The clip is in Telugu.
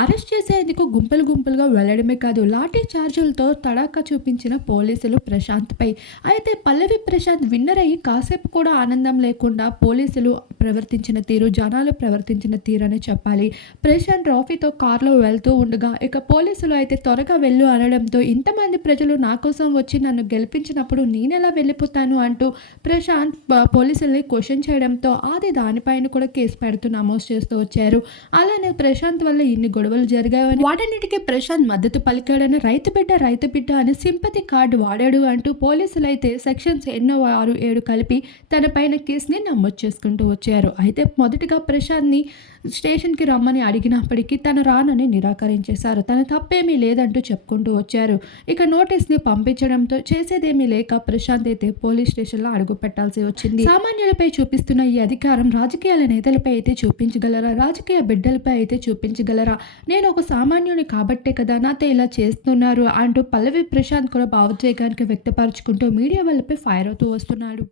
అరెస్ట్ చేసేందుకు గుంపులు గుంపులుగా వెళ్ళడమే కాదు లాఠీ చార్జీలతో తడాకా చూపించిన పోలీసులు ప్రశాంత్పై. అయితే పల్లవి ప్రశాంత్ విన్నర్ అయ్యి కాసేపు కూడా ఆనందం లేకుండా పోలీసులు ప్రవర్తించిన తీరు జనాలు ప్రవర్తించిన తీరు అని చెప్పాలి. ప్రశాంత్ ట్రాఫీతో కారులో వెళ్తూ ఉండగా ఇక పోలీసులు అయితే త్వరగా వెళ్ళు అనడంతో ఇంతమంది ప్రజలు నా కోసం వచ్చి నన్ను గెలిపించినప్పుడు నేనెలా వెళ్ళిపోతాను అంటూ ప్రశాంత్ పోలీసుల్ని క్వశ్చన్ చేయడంతో అది దానిపైన కూడా కేసు పెడుతూ నమోదు చేస్తూ వచ్చారు. అలానే ప్రశాంత్ వల్ల ఇన్ని గొడవలు జరిగాయని వాటన్నిటికీ ప్రశాంత్ మద్దతు పలికాడని రైతు బిడ్డ రైతు బిడ్డ అని సింపతి కార్డు వాడాడు అంటూ పోలీసులు అయితే సెక్షన్స్ ఎన్నో ఆరు ఏడు కలిపి తన పైన కేసుని నమోదు చేసుకుంటూ వచ్చారు. అయితే మొదటగా ప్రశాంత్ని స్టేషన్కి రమ్మని అడిగినప్పటికీ తను రానని నిరాకరించేశారు. తన తప్పేమీ లేదంటూ చెప్పుకుంటూ వచ్చారు. ఇక నోటీస్ని పంపించడంతో చేసేదేమీ లేక ప్రశాంత్ అయితే పోలీస్ స్టేషన్లో అడుగు పెట్టాల్సి వచ్చింది. సామాన్యులపై చూపిస్తున్న ఈ అధికారం రాజకీయాల నేతలపై అయితే చూపించగలరా? రాజకీయ బిడ్డలపై అయితే చూపించగలరా? నేను ఒక సామాన్యుని కాబట్టే కదా నాతో ఇలా చేస్తున్నారు అంటూ పల్లవి ప్రశాంత్ కూడా భావోద్వేగానికి వ్యక్తపరుచుకుంటూ మీడియా వాళ్ళపై ఫైర్ అవుతూ వస్తున్నాడు.